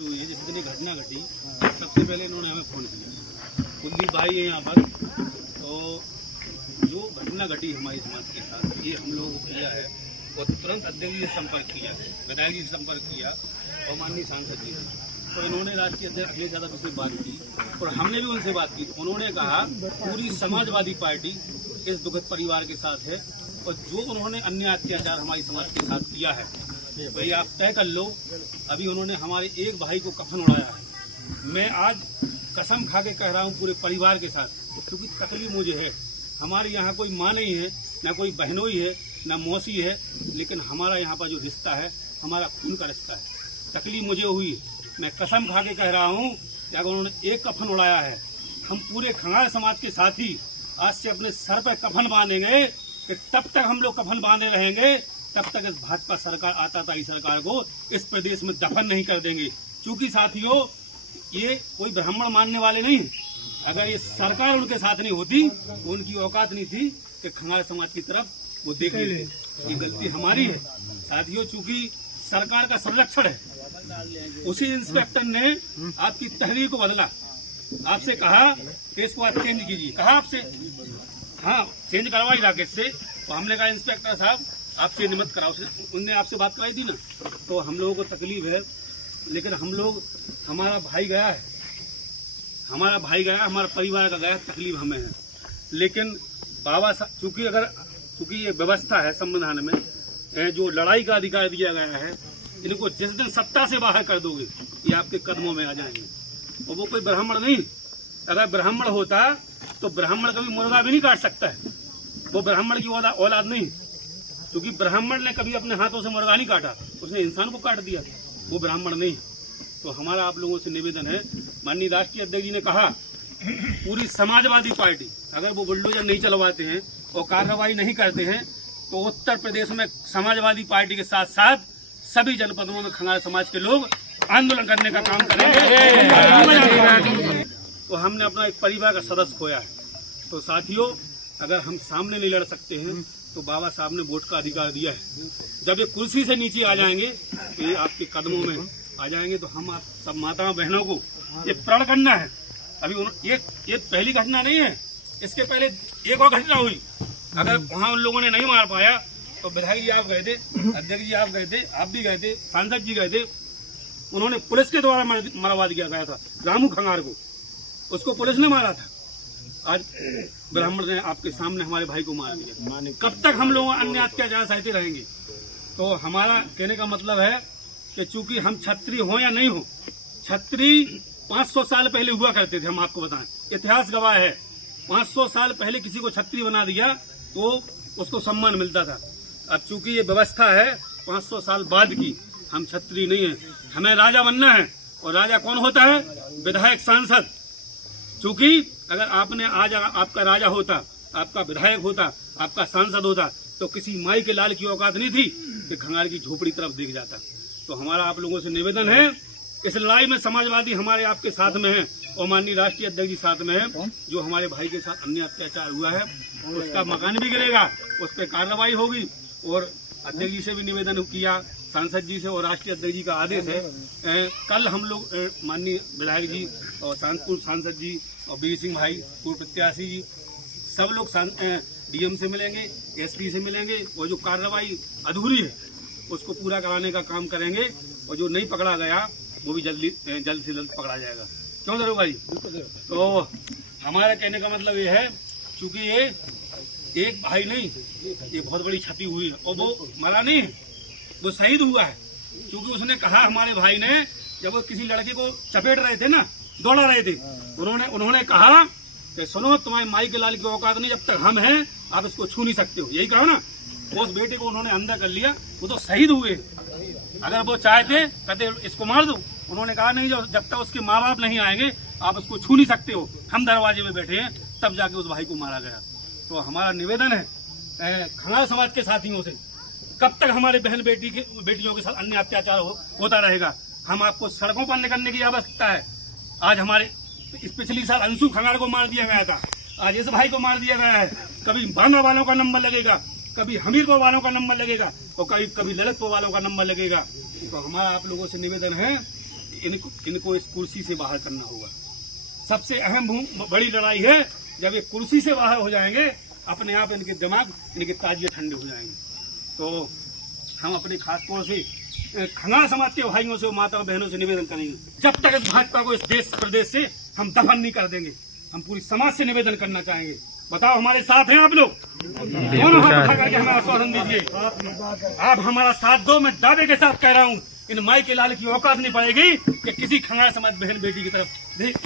हुई है। जिस दिन घटना घटी सबसे पहले इन्होंने हमें फ़ोन किया, कुलदीप भाई है यहाँ पर। तो जो घटना घटी हमारी समाज के साथ, ये हम लोगों को किया है और तुरंत अध्यक्ष जी से संपर्क किया, विधायक जी से संपर्क किया और माननीय सांसद जी से। तो इन्होंने राष्ट्रीय अध्यक्ष अखिलेश यादव से बात की और हमने भी उनसे बात की। उन्होंने कहा पूरी समाजवादी पार्टी इस दुखद परिवार के साथ है और जो उन्होंने अन्य अत्याचार हमारी समाज के साथ किया है भाई आप तय कर लो। अभी उन्होंने हमारे एक भाई को कफन उड़ाया है। मैं आज कसम खा के कह रहा हूँ पूरे परिवार के साथ, क्योंकि तकलीफ मुझे है। हमारे यहाँ कोई माँ नहीं है, ना कोई बहनोई है, ना मौसी है, लेकिन हमारा यहाँ पर जो रिश्ता है हमारा खून का रिश्ता है। तकलीफ मुझे हुई, मैं कसम खा के कह रहा हूँ कि अगर उन्होंने एक कफन उड़ाया है, हम पूरे खंगाल समाज के साथी आज से अपने सर पर कफन बांधेंगे कि तब तक हम लोग कफन बांधे रहेंगे, तब तक इस भाजपा सरकार आताताई सरकार को इस प्रदेश में दफन नहीं कर देंगे। क्योंकि साथियों ये कोई ब्राह्मण मानने वाले नहीं है। अगर ये सरकार उनके साथ नहीं होती तो उनकी औकात नहीं थी कि खंगाल समाज की तरफ वो देख लेते। ये गलती हमारी है साथियों। चूंकि सरकार का संरक्षण है, उसी इंस्पेक्टर ने आपकी तहरीर को बदला, आपसे कहा कि इसको आप चेंज कीजिए, कहा आपसे, हाँ चेंज करवाई राकेश से। तो हमने कहा इंस्पेक्टर साहब आप चेंज मत कराओ, उनने आपसे बात कराई थी ना। तो हम लोगों को तकलीफ है, लेकिन हम लोग, हमारा भाई गया है, हमारा परिवार का गया, तकलीफ हमें है। लेकिन बाबा साहब चूंकि ये व्यवस्था है संविधान में, जो लड़ाई का अधिकार दिया गया है, इनको जिस दिन सत्ता से बाहर कर दोगे ये आपके कदमों में आ जाएंगे। और वो कोई ब्राह्मण नहीं, अगर ब्राह्मण होता तो ब्राह्मण कभी मुर्गा भी नहीं काट सकता है। वो ब्राह्मण की औलाद नहीं, क्योंकि ब्राह्मण ने कभी अपने हाथों से मुर्गा नहीं काटा, उसने इंसान को काट दिया, वो ब्राह्मण नहीं। तो हमारा आप लोगों से निवेदन है, माननीय राष्ट्रीय अध्यक्ष जी ने कहा पूरी समाजवादी पार्टी अगर वो बुलडोजर नहीं चलवाते हैं और कार्रवाई नहीं करते हैं तो उत्तर प्रदेश में समाजवादी पार्टी के साथ साथ सभी जनपदों में खंगाल समाज के लोग आंदोलन करने का काम करेंगे। तो हमने अपना एक परिवार का सदस्य खोया है। तो साथियों अगर हम सामने नहीं लड़ सकते हैं तो बाबा साहब ने वोट का अधिकार दिया है। जब ये कुर्सी से नीचे आ जाएंगे तो ये आपके कदमों में आ जाएंगे। तो हम आप सब माताओं बहनों को ये प्रण करना है। अभी ये पहली घटना नहीं है, इसके पहले एक और घटना हुई। अगर वहाँ उन लोगों ने नहीं मार पाया तो विधायक जी आप गए थे, अध्यक्ष जी आप गए थे, आप भी गए थे, सांसद जी गए थे। उन्होंने पुलिस के द्वारा मरवा दिया गया था रामू खंगार को, उसको पुलिस ने मारा था। आज ब्राह्मण ने आपके सामने हमारे भाई को मार दिया। कब तक हम लोग अन्य अत्याचार सहते रहेंगे? तो हमारा कहने का मतलब है कि चूंकि हम छत्री हो या नहीं हो, छत्री 500 साल पहले हुआ करते थे। हम आपको बताएं, इतिहास गवाह है, 500 साल पहले किसी को छत्री बना दिया तो उसको सम्मान मिलता था। अब चूंकि ये व्यवस्था है 500 साल बाद की, हम छत्री नहीं है, हमें राजा बनना है। और राजा कौन होता है? विधायक सांसद। चूंकि अगर आपने आज आपका राजा होता, आपका विधायक होता, आपका सांसद होता तो किसी माई के लाल की औकात नहीं थी कि खंगाल की झोपड़ी तरफ देख जाता। तो हमारा आप लोगों से निवेदन है, इस लड़ाई में समाजवादी हमारे आपके साथ में है और माननीय राष्ट्रीय अध्यक्ष जी साथ में है। जो हमारे भाई के साथ अन्य अत्याचार हुआ है उसका मकान भी गिरेगा, उस पर कार्रवाई होगी। और अध्यक्ष जी से भी निवेदन किया, सांसद जी से, और राष्ट्रीय अध्यक्ष जी का आदेश है। कल हम लोग माननीय विधायक जी और पूर्व सांसद जी और बीर सिंह भाई पूर्व प्रत्याशी जी सब लोग डीएम से मिलेंगे, एसपी से मिलेंगे और जो कार्रवाई अधूरी है उसको पूरा कराने का काम करेंगे। और जो नहीं पकड़ा गया वो भी जल्द से जल्द पकड़ा जाएगा। क्यों दरोगा जी? तो हमारा कहने का मतलब ये है, चूंकि ये एक भाई नहीं, ये बहुत बड़ी क्षति हुई है। और वो मरा नहीं, वो शहीद हुआ है। क्योंकि उसने कहा, हमारे भाई ने, जब वो किसी लड़के को चपेट रहे थे ना, दौड़ा रहे थे, उन्होंने कहा कि सुनो तुम्हारे माई के लाल की औकात नहीं, जब तक हम हैं आप इसको छू नहीं सकते हो। यही कहा ना। उस बेटे को उन्होंने अंदर कर लिया, वो तो शहीद हुए। अगर वो चाहते कहते इसको मार दो, उन्होंने कहा नहीं, जब तक उसके माँ बाप नहीं आएंगे आप उसको छू नहीं सकते हो। हम दरवाजे में बैठे हैं, तब जाके उस भाई को मारा गया। तो हमारा निवेदन है खंगाल समाज के साथियों से, कब तक हमारे बहन बेटियों के साथ अन्य अत्याचार होता रहेगा? हम आपको सड़कों पर निकलने की आवश्यकता है। आज हमारे पिछली साल अंशु खंगार को मार दिया गया था, आज इस भाई को मार दिया गया है। कभी बांद्रा वालों का नंबर लगेगा, कभी हमीरपुर वालों का नंबर लगेगा और कभी ललितपुर वालों का नंबर लगेगा। तो हमारा आप लोगों से निवेदन है, इनको इस कुर्सी से बाहर करना होगा। सबसे अहम बड़ी लड़ाई है, जब ये कुर्सी से बाहर हो जाएंगे अपने आप इनके दिमाग, इनके ताजिए ठंडे हो जाएंगे। तो हम अपने खास तौर से खंगाल समाज के भाइयों से, माता बहनों से निवेदन करेंगे, जब तक इस भाजपा को इस देश प्रदेश से हम दफन नहीं कर देंगे, हम पूरी समाज से निवेदन करना चाहेंगे। बताओ हमारे साथ हैं आप लोग? दोनों हाथ उठा करके हमें आश्वासन दीजिए। आप हमारा साथ दो। मैं दावे के साथ कह रहा हूँ, इन माई के लाल की औकात नहीं पड़ेगी कि किसी खंगाल समाज बहन बेटी की तरफ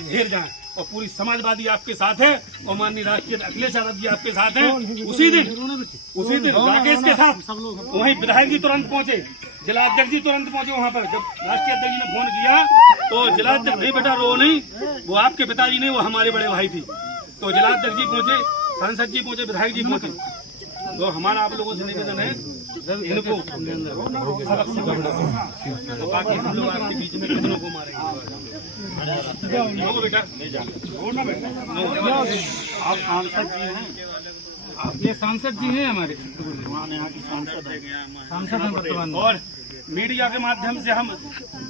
घेर जाए। और पूरी समाजवादी आपके साथ है और माननीय राष्ट्रीय अखिलेश यादव जी आपके साथ हैं। उसी दिन राकेश के साथ वहीं विधायक जी तुरंत पहुंचे, जिला अध्यक्ष जी तुरंत पहुंचे वहां पर। जब राष्ट्रीय अध्यक्ष जी ने फोन किया तो जिला अध्यक्ष, नहीं बेटा रो नहीं, वो आपके पिताजी नहीं, वो हमारे बड़े भाई थी। तो जिला अध्यक्ष जी पहुंचे, सांसद जी पहुंचे, विधायक जी पहुंचे। तो हमारा आप लोगों से निवेदन है, इनको सबक सिखाना, तो बाकी हम लोग आपके बीच में कितनों को मारेंगे। बेटा आप सांसद जी हैं, आप ये सांसद जी हैं हमारे, सांसद हैं वर्तमान। और मीडिया के माध्यम से हम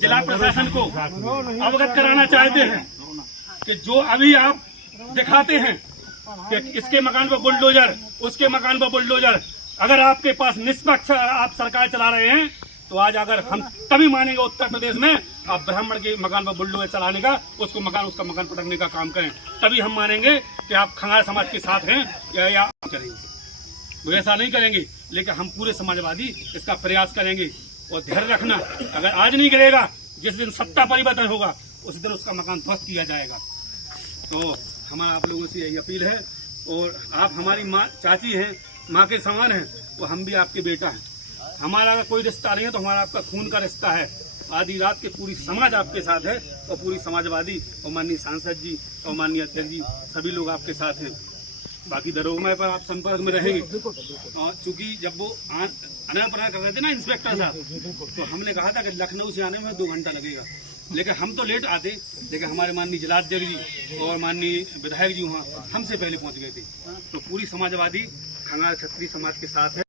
जिला प्रशासन को अवगत कराना चाहते हैं कि जो अभी आप दिखाते हैं कि इसके मकान पर बुलडोजर, उसके मकान पर बुलडोजर, अगर आपके पास निष्पक्ष आप सरकार चला रहे हैं तो आज अगर हम तभी मानेंगे उत्तर प्रदेश में आप ब्राह्मण के मकान पर बुलडोजर चलाने का, उसका मकान पटकने का काम करें, तभी हम मानेंगे कि आप खंगाल समाज के साथ हैं या करेंगे। तो ऐसा नहीं करेंगे, लेकिन हम पूरे समाजवादी इसका प्रयास करेंगे। और ध्यान रखना, अगर आज नहीं करेगा, जिस दिन सत्ता परिवर्तन होगा उस दिन उसका मकान ध्वस्त किया जाएगा। तो हमारा आप लोगों से यही अपील है। और आप हमारी माँ, चाची हैं, माँ के समान हैं, तो हम भी आपके बेटा हैं। हमारा अगर कोई रिश्ता नहीं है तो हमारा आपका खून का रिश्ता है। आधी रात के पूरी समाज आपके साथ है और पूरी समाजवादी और माननीय सांसद जी और माननीय अध्यक्ष जी सभी लोग आपके साथ हैं। बाकी दरोगा पर आप संपर्क में रहेंगे। और चूंकि जब वो अनल पना कर रहे थे ना इंस्पेक्टर साहब, तो हमने कहा था कि लखनऊ से आने में 2 घंटा लगेगा, लेकिन हम तो लेट आते, लेकिन हमारे माननीय जिलाध्यक्ष जी और माननीय विधायक जी वहाँ हमसे पहले पहुँच गए थे। तो पूरी समाजवादी खंगाल क्षत्रिय समाज के साथ है।